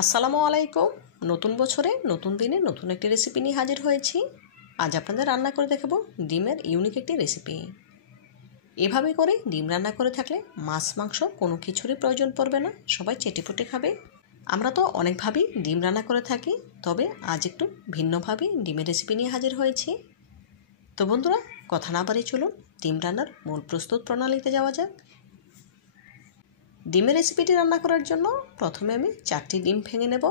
আসসালামু আলাইকুম। নতুন বছরে নতুন দিনে নতুন একটি রেসিপি নিয়ে হাজির হয়েছি। আজ আপনাদের রান্না করে দেখাবো ডিমের ইউনিক একটি রেসিপি। এভাবে করে ডিম রান্না করে থাকলে মাছ মাংস কোনো কিছুরই প্রয়োজন পড়বে না, সবাই চেটেপুটে খাবে। আমরা তো অনেকভাবেই ডিম রান্না করে থাকি, তবে আজ একটু ভিন্নভাবে ডিমের রেসিপি নিয়ে হাজির হয়েছি। তো বন্ধুরা, কথা না বাড়িয়ে চলুন ডিম রান্নার মূল প্রস্তুত প্রণালীতে যাওয়া যাক। ডিমের রেসিপিটি রান্না করার জন্য প্রথমে আমি 4টি ডিম ভেঙে নেব।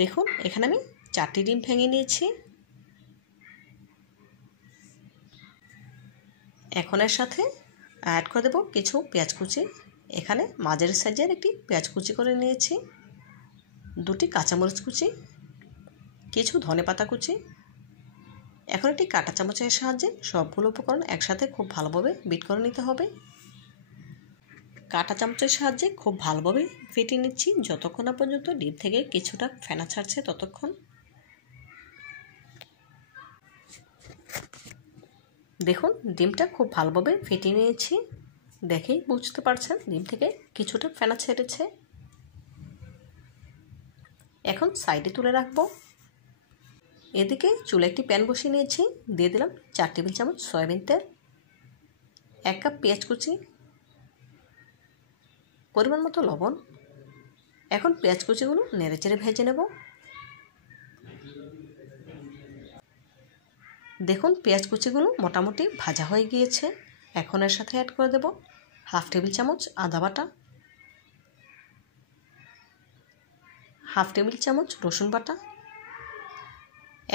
দেখুন, এখানে আমি 4টি ডিম ভেঙে নিয়েছি। এখন এর সাথে অ্যাড করে দেব কিছু পেঁয়াজ কুচি। এখানে মাঝারি সাইজের একটি পেঁয়াজ কুচি করে নিয়েছি, 2টি কাঁচামরিচ কুচি, কিছু ধনেপাতা কুচি। এখন একটি কাঁটা চামচের সাহায্যে সবগুলো উপকরণ একসাথে খুব ভালোভাবে বিট করে নিতে হবে। কাঁটা চামচের সাহায্যে খুব ভালোভাবে ফেটিয়ে নিচ্ছি যতক্ষণ না পর্যন্ত ডিম থেকে কিছুটা ফেনা ছাড়ছে ততক্ষণ। দেখুন, ডিমটা খুব ভালোভাবে ফেটিয়ে নিয়েছি, দেখেই বুঝতে পারছেন ডিম থেকে কিছুটা ফেনা ছেড়েছে। এখন সাইডে তুলে রাখবো। এদিকে চুলে একটি প্যান বসিয়ে নিয়েছি, দিয়ে দিলাম 4 টেবিল চামচ সয়াবিন তেল, 1 কাপ পেঁয়াজ কুচি, পরিমাণ মতো লবণ। এখন পেঁয়াজ কুচিগুলো নেড়েচেড়ে ভেজে নেব। দেখুন, পেঁয়াজ কুচিগুলো মোটামুটি ভাজা হয়ে গিয়েছে। এখন এর সাথে অ্যাড করে দেব 1/2 টেবিল চামচ আদা বাটা, 1/2 টেবিল চামচ রসুন বাটা।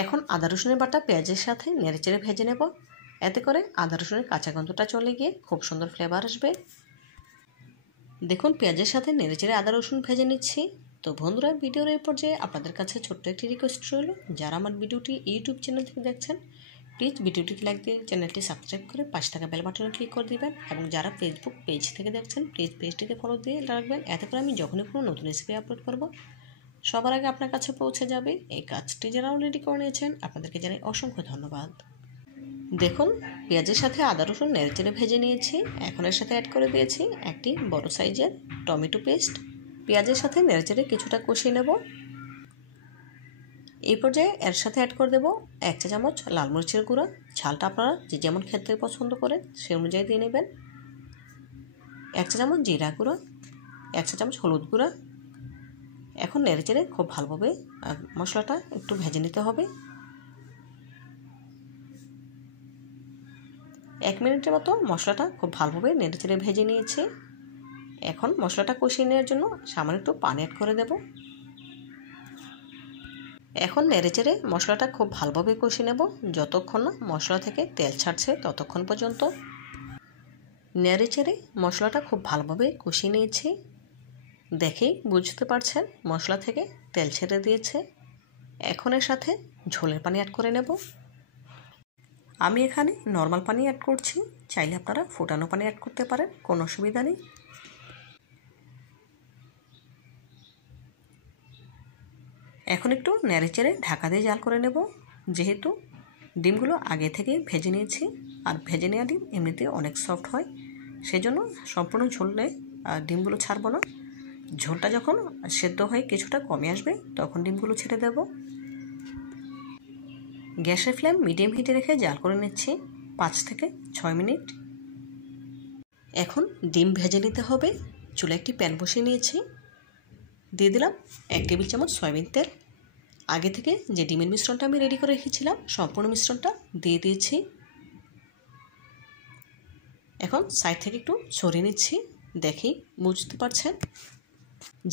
এখন আদা রসুনের বাটা পেঁয়াজের সাথে নেড়েচেড়ে ভেজে নেব, এতে করে আদা রসুনের কাঁচা গন্ধটা চলে গিয়ে খুব সুন্দর ফ্লেভার আসবে। দেখুন, পেঁয়াজের সাথে নেড়েচেড়ে আদা রসুন ভেজে নিচ্ছি। তো বন্ধুরা, ভিডিওর এই পর্যায়ে আপনাদের কাছে ছোট্ট একটি রিকোয়েস্ট রইল, যারা আমার ভিডিওটি ইউটিউব চ্যানেল থেকে দেখছেন প্লিজ ভিডিওটিকে লাইক দিয়ে চ্যানেলটি সাবস্ক্রাইব করে পাশে থাকা বেল বাটনে ক্লিক করে দিবেন, এবং যারা ফেসবুক পেজ থেকে দেখছেন প্লিজ পেজটিতে ফলো দিয়ে রাখবেন, এতে করে আমি যখনই কোনো নতুন রেসিপি আপলোড করব সবার আগে আপনার কাছে পৌঁছে যাবে। এই কাজটি যারা অলরেডি করে নিয়েছেন আপনাদেরকে জানাই অসংখ্য ধন্যবাদ। দেখুন, পেঁয়াজের সাথে আদা রসুন নেড়েচেড়ে ভেজে নিয়েছি। এখন এর সাথে অ্যাড করে দিয়েছি একটি বড় সাইজের টমেটো পেস্ট। পেঁয়াজের সাথে নেড়েচেড়ে কিছুটা কষিয়ে নেব। এই পর্যায়ে এর সাথে অ্যাড করে দেব 1 চা চামচ লাল মরিচের গুঁড়া। ঝালটা আপনারা যে যেমন খেতে পছন্দ করেন সেই অনুযায়ী দিয়ে নেবেন। 1 চা চামচ জিরা গুঁড়া, 1 চা চামচ হলুদ গুঁড়া। এখন নেড়েচেড়ে খুব ভালোভাবে মশলাটা একটু ভেজে নিতে হবে। 1 মিনিটের মতো মশলাটা খুব ভালোভাবে নেড়েচেড়ে ভেজে নিয়েছি। এখন মশলাটা কষিয়ে নেওয়ার জন্য সামান্য একটু পানি অ্যাড করে দেব। এখন নেড়েচেড়ে মশলাটা খুব ভালোভাবে কষিয়ে নেব যতক্ষণ না মশলা থেকে তেল ছাড়ছে ততক্ষণ পর্যন্ত। নেড়েচেড়ে মশলাটা খুব ভালোভাবে কষিয়ে নিয়েছি, দেখেই বুঝতে পারছেন মশলা থেকে তেল ছেড়ে দিয়েছে। এখন এর সাথে ঝোলের পানি অ্যাড করে নেব। আমি এখানে নর্মাল পানি অ্যাড করছি, চাইলে আপনারা ফোটানো পানি অ্যাড করতে পারেন, কোনো অসুবিধা নেই। এখন একটু নেড়েচেড়ে ঢাকা দিয়ে জাল করে নেব, যেহেতু ডিমগুলো আগে থেকে ভেজে নিয়েছি, আর ভেজে নেওয়া ডিম এমনিতে অনেক সফট হয়, সেজন্য সম্পূর্ণ ঝোলে ডিমগুলো ছাড়বো না। ঝোলটা যখন সেদ্ধ হয়ে কিছুটা কমে আসবে তখন ডিমগুলো ছেড়ে দেব। গ্যাসের ফ্লেম মিডিয়াম হিটে রেখে জাল করে নিচ্ছি 5 থেকে 6 মিনিট। এখন ডিম ভেজে নিতে হবে। চুলে একটি প্যান বসিয়ে নিয়েছি, দিয়ে দিলাম 1 টেবিল চামচ সয়াবিন তেল। আগে থেকে যে ডিমের মিশ্রণটা আমি রেডি করে রেখেছিলাম সম্পূর্ণ মিশ্রণটা দিয়ে দিয়েছি। এখন সাইড থেকে একটু ছড়িয়ে নিচ্ছি, দেখেই বুঝতে পারছেন।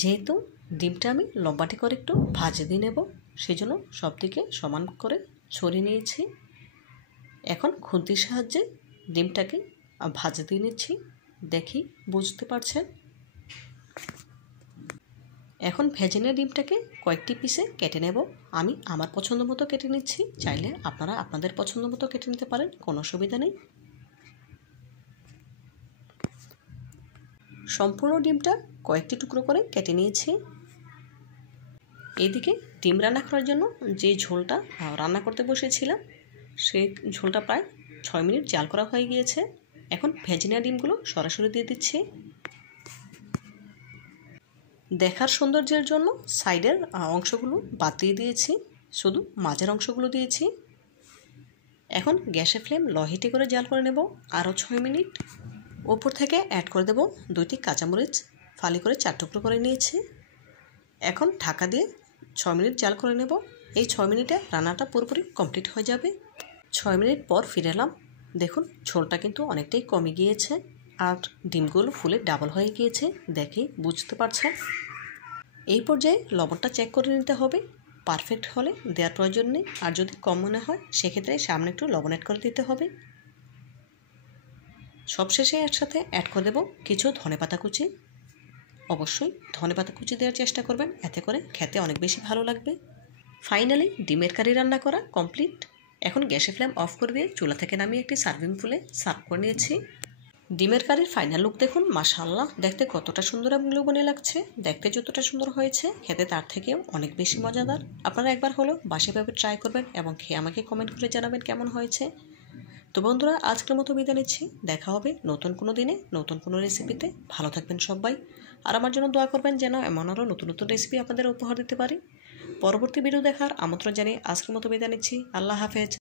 যেহেতু ডিমটা আমি লম্বাটে করে একটু ভাজে দিয়ে নেব, সেই জন্য সব দিকে সমান করে ছড়িয়ে নিয়েছি। এখন খুন্তির সাহায্যে ডিমটাকে ভাজে দিয়ে নিচ্ছি, দেখেই বুঝতে পারছেন। এখন ভেজে নেওয়া ডিমটাকে কয়েকটি পিসে কেটে নেব। আমি আমার পছন্দ মতো কেটে নিচ্ছি, চাইলে আপনারা আপনাদের পছন্দ মতো কেটে নিতে পারেন, কোনো অসুবিধা নেই। সম্পূর্ণ ডিমটা কয়েকটি টুকরো করে কেটে নিয়েছি। এইদিকে ডিম রান্না করার জন্য যে ঝোলটা রান্না করতে বসেছিলাম সেই ঝোলটা প্রায় 6 মিনিট জাল করা হয়ে গিয়েছে। এখন ভেজে নেওয়া ডিমগুলো সরাসরি দিয়ে দিচ্ছি। দেখার সৌন্দর্যের জন্য সাইডের অংশগুলো বাদ দিয়ে দিয়েছি, শুধু মাঝের অংশগুলো দিয়েছি। এখন গ্যাসের ফ্লেম লো হিটে করে জাল করে নেব আরও 6 মিনিট। ওপর থেকে অ্যাড করে দেব 2টি কাঁচামরিচ ফালি করে 4 টুকরো করে নিয়েছি। এখন ঢাকা দিয়ে 6 মিনিট জাল করে নেব। এই 6 মিনিটে রান্নাটা পুরোপুরি কমপ্লিট হয়ে যাবে। 6 মিনিট পর ফিরে এলাম। দেখুন ঝোলটা কিন্তু অনেকটাই কমে গিয়েছে আর ডিমগুলো ফুলে ডাবল হয়ে গিয়েছে, দেখেই বুঝতে পারছেন। এই পর্যায়ে লবণটা চেক করে নিতে হবে, পারফেক্ট হলে দেওয়ার প্রয়োজন নেই, আর যদি কম মনে হয় সেক্ষেত্রে সামনে একটু লবণ অ্যাড করে দিতে হবে। সবশেষে এর সাথে অ্যাড করে দেব কিছু ধনেপাতা কুচি। অবশ্যই ধনেপাতা কুচি দেওয়ার চেষ্টা করবেন, এতে করে খেতে অনেক বেশি ভালো লাগবে। ফাইনালি ডিমের কারি রান্না করা কমপ্লিট। এখন গ্যাসের ফ্লেম অফ করে দিয়ে চুলা থেকে নামিয়ে একটি সার্ভিং ফুলে সার্ভ করে নিয়েছি। ডিমের কারির ফাইনাল লুক দেখুন, মাশাআল্লাহ, দেখতে কতটা সুন্দর এবং লোভনীয় লাগছে। দেখতে যতটা সুন্দর হয়েছে খেতে তার থেকেও অনেক বেশি মজাদার। আপনারা একবার হলো বাসাভাবে ট্রাই করবেন এবং খেয়ে আমাকে কমেন্ট করে জানাবেন কেমন হয়েছে। তো বন্ধুরা, আজকের মতো বিদায় নিচ্ছি। দেখা হবে নতুন কোনো দিনে নতুন কোনো রেসিপিতে। ভালো থাকবেন সবাই, আর আমার জন্য দোয়া করবেন যেন এমন আরও নতুন নতুন রেসিপি আপনাদের উপহার দিতে পারি। পরবর্তী ভিডিও দেখার আমন্ত্রণ জানিয়ে আজকের মতো বিদায় নিচ্ছি। আল্লাহ হাফেজ।